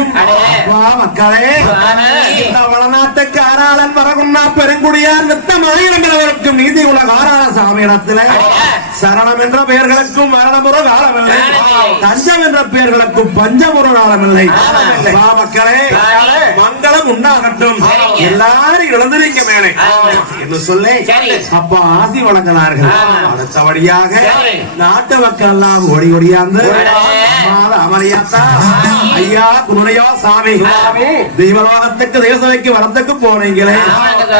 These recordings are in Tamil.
அப்பா மக்களே இந்த வளநாட்டுக்கு ஆறாளன் வரகுன்னா பெருங்குடியார் நித்தமாயிரங்களவருக்கும் நீதி உலக ஆறாள சாமியிடத்திலே சரணம் என்ற பெயர்களுக்கும் மரணமுறை காலமில்லை. தஞ்சம் என்ற பெயர்களுக்கும் பஞ்சமுறை காலமில்லை. மக்களே மங்களம் உண்டாகட்டும். எல்லாரும் இழந்திருக்க மேலே. என்று சொல்லி. அப்பா ஆசி வழங்கினார்கள். அடுத்தபடியாக நாட்டு மக்கள் எல்லாம் ஓடி ஓடியாந்து மாத அமளியாத்தா. ஐயா குருணையா சாமி. தெய்வலோகத்துக்கு தேசவைக்கு வரத்துக்கு போனீங்களே.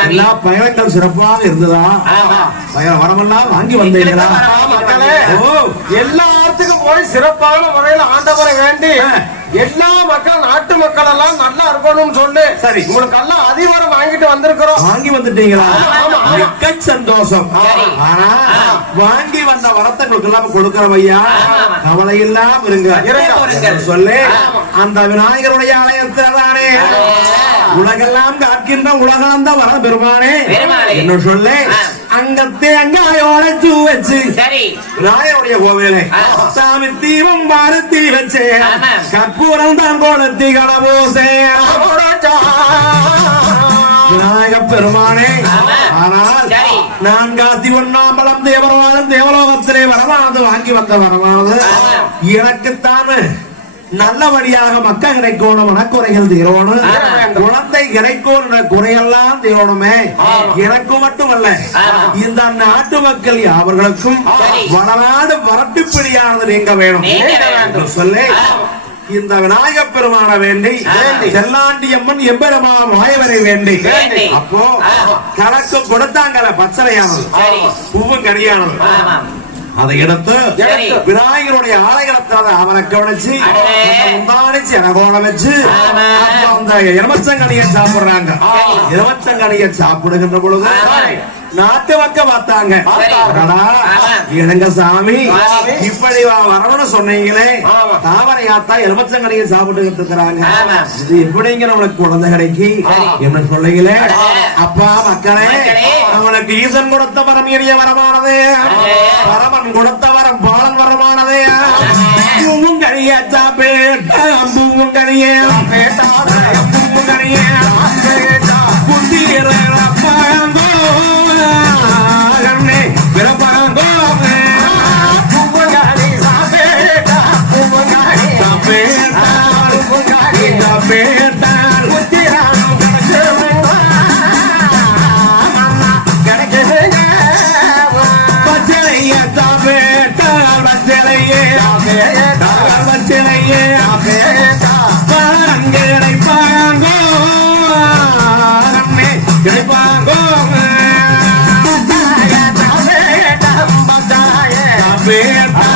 எல்லா பயணங்கள் சிறப்பாக இருந்ததா? பயண வரமெல்லாம் வாங்கி வந்தீங்களா? எல்லாத்துக்கும் போய் சிறப்பான முறையில ஆண்டவரை வேண்டி. எல்லா மக்கள் நாட்டு மக்கள் எல்லாம் நல்லா இருக்கணும்னு சொல்லி சரி. உங்களுக்கு எல்லாம் அதிகாரம் வாங்கிட்டு வந்திருக்கிறோம். வாங்கி வந்துட்டீங்களா. மிக்க சந்தோஷம். வாங்கி வந்த வரத்தை உங்களுக்கு எல்லாம் கொடுக்கிறோம் ஐயா. கவலை இல்லாம இருங்க. சொல்லு. அந்த விநாயகருடைய ஆலயத்தில் தானே உலகெல்லாம் காக்கின்ற உலகளந்த வர பெருமானே. என்ன சொல்லு ஆ. அங்க தேங்காயோட சூ வச்சு விநாயகருடைய கோவிலே. சாமி தீபம் பாரதி வச்சே ஆமா. கற்பூரம் தான் கொளுத்தி கடபோசே விநாயக பெருமானே. ஆனால் சரி. நான்காத்தி ஒன்னாம்பலம் தேவரவாளன் தேவலோகத்திலே வரமானது வாங்கி வந்த வரமானது ஆமா. எனக்குத்தான் நல்லபடியாக மக்கள் கிடைக்கணும் மனக்குறைகள் தீரணும். குழந்தை கிடைக்கும் குறையெல்லாம் தீரணுமே எனக்கு மட்டுமல்ல. இந்த நாட்டு மக்கள் அவர்களுக்கும். வடநாடு வரட்டுப்பிடியானது நீங்க வேணும் சொல்லி. இந்த விநாயகப் பெருமான வேண்டி. செல்லாண்டி அம்மன் எம்பெருமா மாயவரை வேண்டி. அப்போ ஆமா. கணக்கு கொடுத்தாங்கல பச்சளையானது சரி. பூவும் கரியானது எடுத்து சரி. விநாயகருடைய ஆலயத்தில் அவனை கவனிச்சு. முந்தானிச்சு எனகோணம் வச்சு அந்த எலுமச்சங்கனியை சாப்பிடுறாங்க. எலுமச்சங்கனியை சாப்பிடுகின்ற பொழுது. நாட்டு மக்க பார்த்தாங்க. இளங்க சாமி. இப்படி வா- வரணும்னு சொன்னீங்களே. தாவரை ஆத்தா எலுமச்சங்கனியை சாப்பிட்டுக்கிட்டு இருக்கிறாங்க. இது எப்படிங்கிற உனக்கு குழந்தை கிடைக்கி. என்ன சொல்லுங்களே. அப்பா மக்களே. அவனுக்கு ஈசன் கொடுத்த வரம் இனிய வரமானது. பரமன் கொடுத்த வரம் பாலன் வரமானது. பூவும் கனிய சாப்பேட்ட பூவும் கனிய பூவும் அப்பா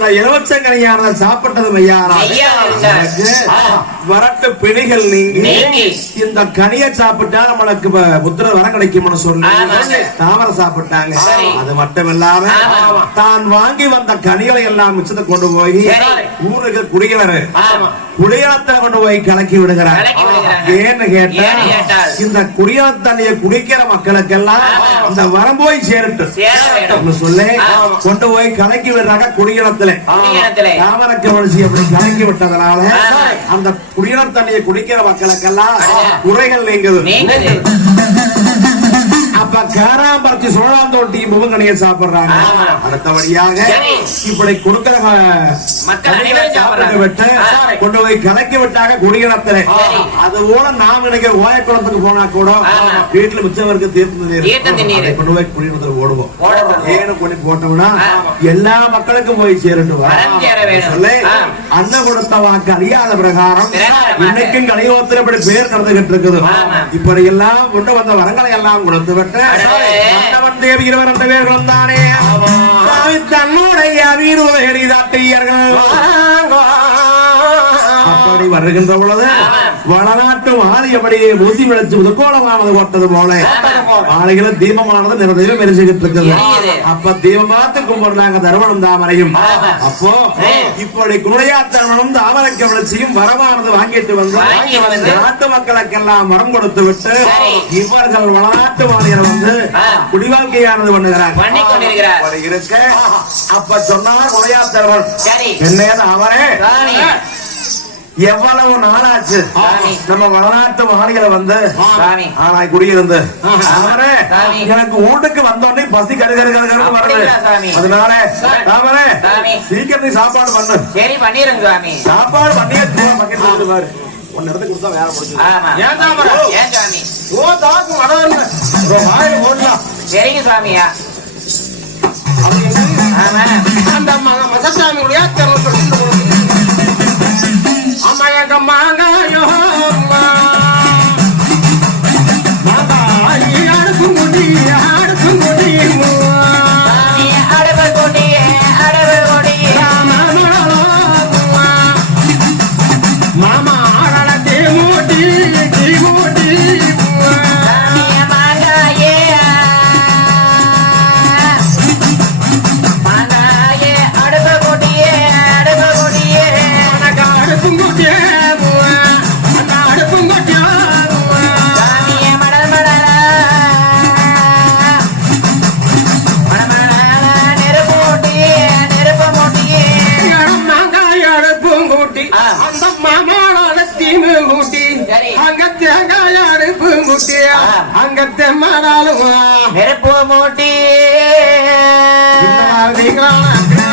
சுவாமி இந்த இலவச்சங்கனையான சாப்பிட்டது. வரட்டு பிணிகள் நீங்கி. இந்த கனியை சாப்பிட்டா நம்மளுக்கு புத்திர கிடைக்கும்னு சொல்லி ஆமாங்க. தாமரை சாப்பிட்டாங்க. அது மட்டும் இல்லாம. தான் வாங்கி வந்த கனிகளை எல்லாம் மிச்சத்தை கொண்டு போய். ஊருக்கு குடிகளரு ஆமா குடியலத்தை கொண்டு போய் கலக்கி விடுகிறார். ஏன்னு கேட்டா? இந்த குடியல தண்ணியை குடிக்கிற மக்களுக்கெல்லாம் ஆமா. இந்த வரம் போய் சேரட்டு சேர வேண்டும் அப்படின்னு சொல்லி. கொண்டு போய் கலக்கி விடுறாங்க குடியினத்துல குடியினத்திலே. தாமரக்க வளர்ச்சி அப்படி கலக்கி விட்டதுனால. அந்த குடியினர் தண்ணியை குடிக்கிற மக்களுக்கெல்லாம். குறைகள் நீங்குது நீங்குது அப்ப காராம்பரத்தி சோழாந்தோட்டி முகங்கனியை சாப்பிடுறாங்க. அடுத்தபடியாக. இப்படி கொடுக்கிற. கொண்டு போய் கலக்கி விட்டாங்க குடியினத்துல சரி. அது போல நாம் இன்னைக்கு ஓயக்குளத்துக்கு போனா கூட. வீட்டுல மிச்சம் இருக்கு தீர்த்து நீர் கொண்டு போய் குடியினத்துல ஓடுவோம். ஏன்னு கொண்டு போட்டோம்னா. எல்லா மக்களுக்கும் போய் சேரட்டு வா. வரம் சேர வேணும். சொல்லி. அண்ணன் கொடுத்த வாக்கு அறியாத பிரகாரம். இன்னைக்கும் கலியோத்திர இப்படி பேர் நடந்துகிட்டு இருக்குது. இப்படி எல்லாம் கொண்டு வந்த வரங்களை எல்லாம் கொடுத்து விட்டு. மன்னவன் தேவி இருவர் ரெண்டு பேர்களும் தானே தன்னுடைய வீடு எளிதாட்டியர்கள் அப்படி வருகின்ற பொழுது ஆமா. வளநாட்டு மாளிகைப்படியே ஊசி விளைச்சு உதுக்கோலமானது கொட்டது போல மாளிகையில தீபமானது நிறதையும் மெரிச்சுக்கிட்டு இருக்குது. அப்ப தீபமாத்து கும்பிடுறாங்க தருமணம் தாமரையும். அப்போ. இப்படி குணையா தருமணம் தாமரைக்க விளைச்சியும் வரமானது வாங்கிட்டு வந்து. நாட்டு மக்களுக்கெல்லாம் மரம் கொடுத்து விட்டு. இவர்கள் வளநாட்டு மாநிலம் வந்து. குடிவாழ்க்கையானது பண்ணுகிறாங்க பண்ணி கொண்டிருக்கிறார் அப்படி இருக்க அப்ப சொன்னார் குணையா தருவன் சரி என்ன அவரே எவ்வளவு நாளாச்சு. நம்ம வடநாட்டு மாளிகளை வந்து ஆனாய் குடியிருந்து. அவரே. எனக்கு வீட்டுக்கு வந்தோடனே பசி கரு கரு கரு கருன்னு வருது? அதனால அவரே. சீக்கிரம் நீ சாப்பாடு பண்ணு. சரி பண்ணிடுங்க சாமி சாப்பாடு பண்ணியே இருந்து பாரு. ஒன்னு இடத்துக்கு கொடுத்தா வேலை ஏன் தாமரை? ஏன் சாமி ஓ தாக்கு ஒரு வாயில் ஓடலாம் சரிங்க சாமியா ஆமா. அந்த மசசாமியுடைய சொல்லிட்டு அடடே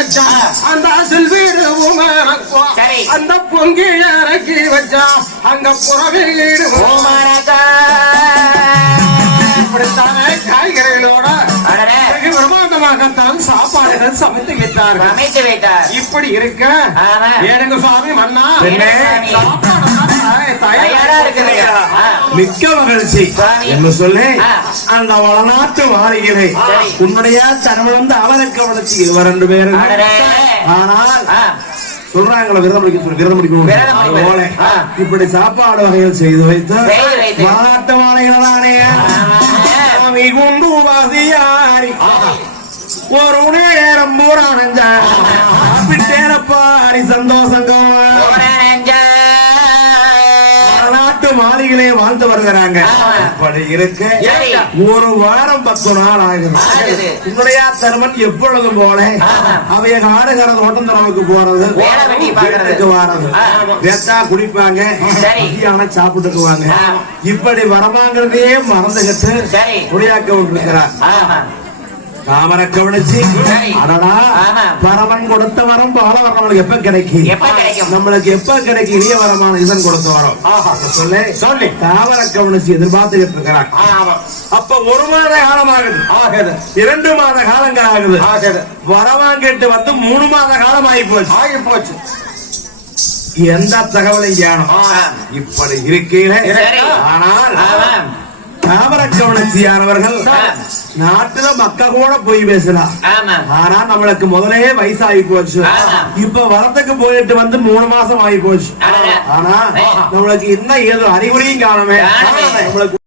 வச்சா அந்த அசல் வீடு உமரக்கோ. அந்த பொங்கி இறக்கி வச்சா அங்க புறவே வீடு இப்படித்தானே காய்கறிகளோட பிரமாண்டமாகத்தான் சாப்பாடுகள் சமைத்து அமைத்து வைத்தார் இப்படி இருக்க. ஏனுங்க சுவாமி மன்னா. சாப்பாடு. மிக்க மகிழ்ச்சி. என்று சொல்லி. அந்த வளநாட்டு சரி. உன்னுடைய தரமளந்து அவனுக்கு அவனுக்கு இவர் ரெண்டு பேரும். ஆனால். சொல்றாங்களே விரதம் முடிக்க விரதம் முடிக்கணும். இப்படி சாப்பாடு வகைகள் செய்து வைத்து செய்து வைத்து. வளநாட்டு மாளிகைகளானே ஆமா. சாமி குண்டு வாசியாரி ஒரு நேரம் பூரானஞ்சா சாப்பிட்டேனப்பாரி சந்தோஷங்க மாளிகையிலே வாழ்ந்து வருகிறாங்க ஆமா. இப்படி இருக்க. ஒரு வாரம் பத்து நாள் ஆகுது. உன்னுடைய தருமன் எப்பொழுதும் போல. அவைய காடுகிறது ஓட்டம் தரவுக்கு போறது. வீட்டுக்கு வாரது. வெத்தா குடிப்பாங்க சரி. மத்தியானம் சாப்பிட்டுக்குவாங்க. இப்படி வரமாங்கிறதே மறந்துகிட்டு. குடியாக்க விட்டுருக்கிறார் தாமரை கவனிச்சு. அடடா. பரவன் கொடுத்த வரம் பால வரம் நம்மளுக்கு எப்ப கிடைக்கும்? நம்மளுக்கு எப்ப கிடைக்கும்? வரமான இதன் கொடுத்த வரம். சொல்லு. சொல்லி. தாமரை கவனிச்சு எதிர்பார்த்துக்கிட்டு இருக்கிறான். ஆமா. அப்ப ஒரு மாத காலம் ஆகுது. ஆகுது இரண்டு மாத காலங்கள் ஆகுது. ஆகுது. வரவாங்கிட்டு வந்து மூணு மாத காலம் ஆகி போச்சு. ஆகி போச்சு எந்த தகவலையும். இப்படி இருக்கையில சரி. ஆனால் ஆமா. தாமர கவனிச்சியானவர்கள் ஆ. நாட்டுல மக்க கூட போய் பேசலாம். ஆனா நம்மளுக்கு முதலே வயசாகி போச்சு. இப்ப வரத்துக்கு போயிட்டு வந்து மூணு மாசம் ஆகி போச்சு. ஆனா. நம்மளுக்கு என்ன ஏதோ அறிகுறியும் காணுமே. நம்மளுக்கு